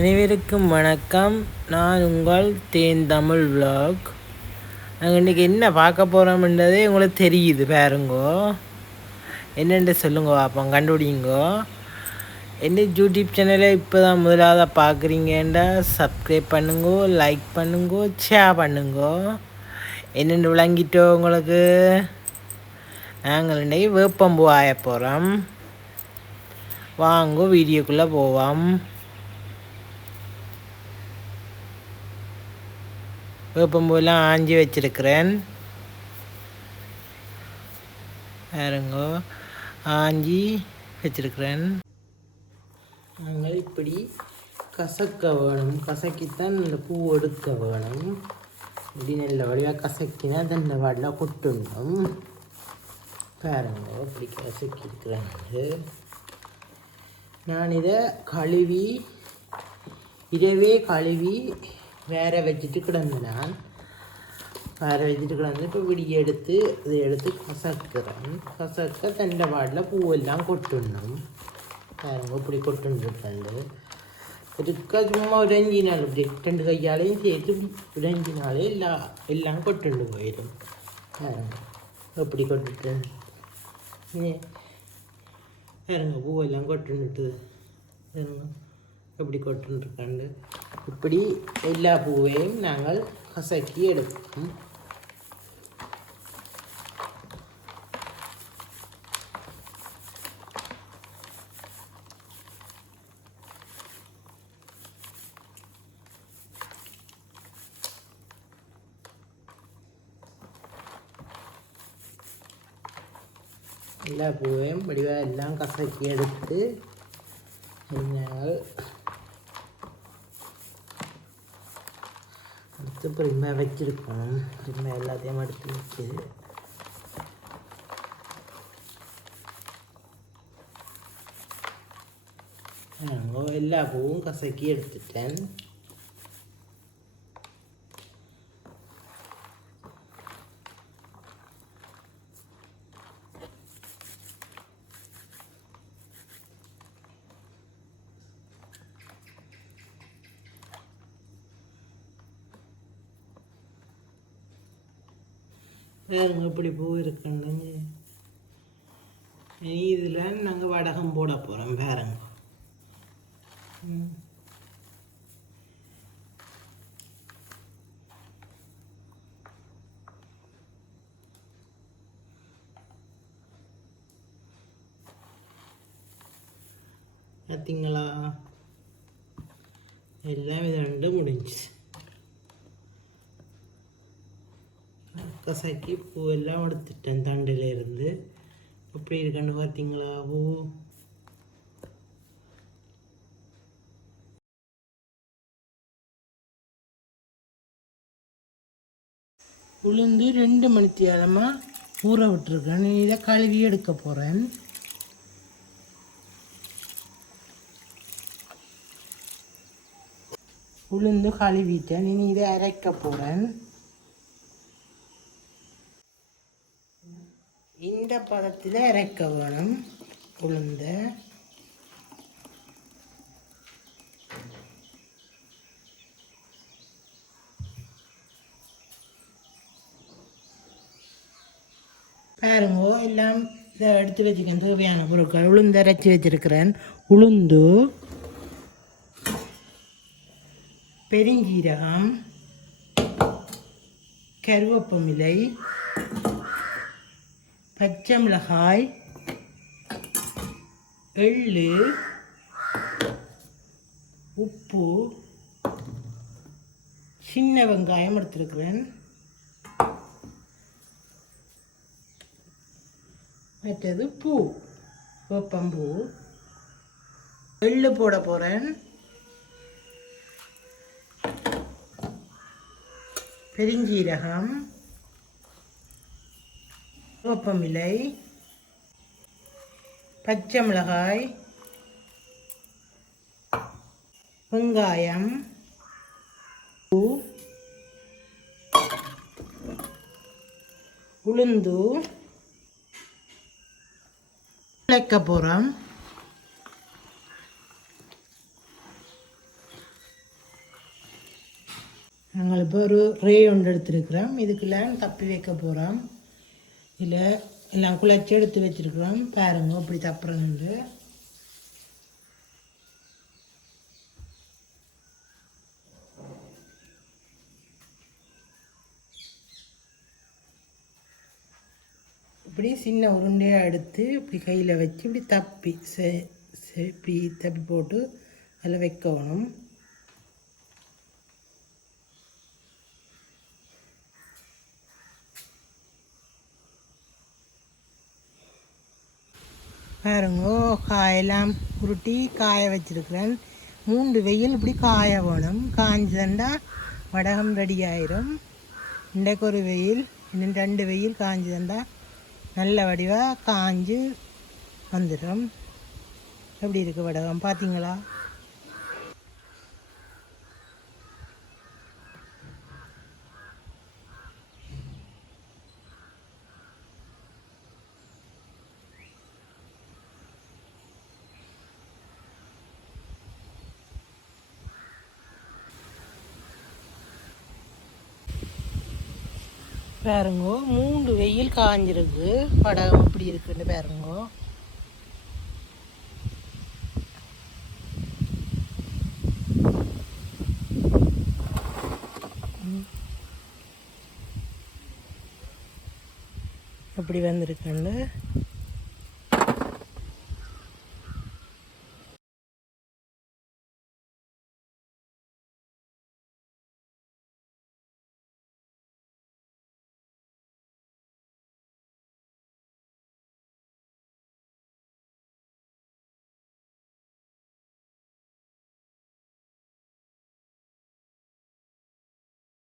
அனைவருக்கும் வணக்கம். நான் உங்கள் தேன் தமிழ் விளாக் நாங்கள் இன்றைக்கி என்ன பார்க்க போகிறோம்ன்றதே உங்களுக்கு தெரியுது பாருங்கோ. என்னென்று சொல்லுங்க பார்ப்போம் கண்டுபிடிங்கோ. என்ன யூடியூப் சேனலை இப்போ தான் முதலாவது பார்க்குறீங்கண்டா சப்ஸ்கிரைப் பண்ணுங்கோ லைக் பண்ணுங்கோ ஷேர் பண்ணுங்கோ. என்னென்று விளங்கிட்டோ உங்களுக்கு? நாங்கள் இன்றைக்கி வேப்பம்பூ ஆய போகிறோம் வாங்கோ வீடியோக்குள்ளே போவோம். வேப்பம்பூலாம் ஆஞ்சி வச்சிருக்கிறேன். பாருங்கோ ஆஞ்சி வச்சிருக்கிறேன். நாங்கள் இப்படி கசக்க வேணும். கசக்கித்தான் இந்த பூ எடுக்க வேணும். இப்படி நல்ல வழியாக கசக்கினா தன்னை வாடல கொட்டுணும் பாருங்க இப்படி கசக்கியிருக்கிறேன் நான். இதை கழுவி இரவே கழுவி வேற வச்சுட்டு கிடந்து நான் வேற வச்சுட்டு கிடந்து இப்போ விடிய எடுத்து இதை எடுத்து கசக்கிறேன். கசக்க தண்டை வாடில் பூவெல்லாம் கொட்டுணும். பாருங்க இப்படி கொட்டுருக்கண்டு இருக்க சும்மா ஒரு அஞ்சு நாள் இப்படி ரெண்டு கையாலையும் சேர்த்து ஒரு அஞ்சு நாளே எல்லா எல்லாம் கொட்டுண்டு போயிடும். பாருங்க எப்படி கொட்டுட்டு பாருங்க பூவெல்லாம் கொட்டுன்னுட்டு பாருங்க எப்படி இருக்காண்டு இப்படி எல்லா பூவையும் நாங்கள் கசக்கி எடுப்போம். எல்லா பூவையும் வடிவாக எல்லாம் கசக்கி எடுத்து ഞങ്ങൾ இப்போ பொறுமையாக வச்சிருக்கோம் பொறுமையாக எல்லாத்தையும் எடுத்து வச்சு. எல்லா பூவும் கசக்கி எடுத்துட்டேன். பாருங்க இப்படி பூ இருக்குன்னு இனி இதில் நாங்கள் வடகம் போட போகிறோம் பாருங்க பார்த்தீங்களா எல்லாம் இது ரெண்டும் முடிஞ்சுச்சு கசக்கி பூவெல்லாம் எடுத்துட்டேன் தண்டில் இருந்து எப்படி இருக்கன்னு பார்த்தீங்களா பூ? உளுந்து ரெண்டு மணி தேரமாக ஊற விட்டுருக்கேன். இதை கழுவி எடுக்க போகிறேன் உளுந்து கழுவிட்டேன். இனி இதை அரைக்க போகிறேன் இந்த பதத்தில் இறக்க வேணும். உளுந்த. பாருங்கோ எல்லாம் இதை எடுத்து வச்சுக்கேன் தேவையான பொருட்கள். உளுந்து அரைச்சி வச்சிருக்கிறேன். உளுந்து. பெருஞ்சீரகம். கருவேப்பமிலை. பச்சை மிளகாய் எள்ளு உப்பு சின்ன வெங்காயம் எடுத்துருக்குறேன். மற்றது பூ வேப்பம்பூ. எள்ளு போட போகிறேன் பெருஞ்சீரகம். வேப்பமிலை பச்சை மிளகாய். வெங்காயம். பூ. உளுந்து. வைக்க போகிறோம் நாங்கள் இப்போ ஒரு ரே ஒன்று எடுத்துருக்குறோம். இதுக்குள்ள தப்பி வைக்க போகிறோம் இதில் எல்லாம் குழச்சி எடுத்து வச்சிருக்கிறோம். பாருங்க இப்படி தப்புறதுண்டு இப்படி சின்ன உருண்டையாக எடுத்து இப்படி கையில் வச்சு இப்படி தப்பி செ இப்படி தப்பி போட்டு அதில் வைக்கணும். பாருங்கோ. காயெல்லாம் உருட்டி காய வச்சுருக்குறேன். மூன்று வெயில் இப்படி காய வேணும். காஞ்சதுண்டா வடகம் ரெடி ஆயிரும். இன்றைக்கு ஒரு வெயில் இன்னும் ரெண்டு வெயில் காஞ்சதுண்டா நல்ல வடிவாக காஞ்சு வந்துடும் எப்படி இருக்குது வடகம்? பார்த்தீங்களா பாருங்கோ மூன்று வெயில் காஞ்சிருக்கு படம் இப்படி இருக்குன்னு பாருங்கோ ம். எப்படி வந்திருக்குன்னு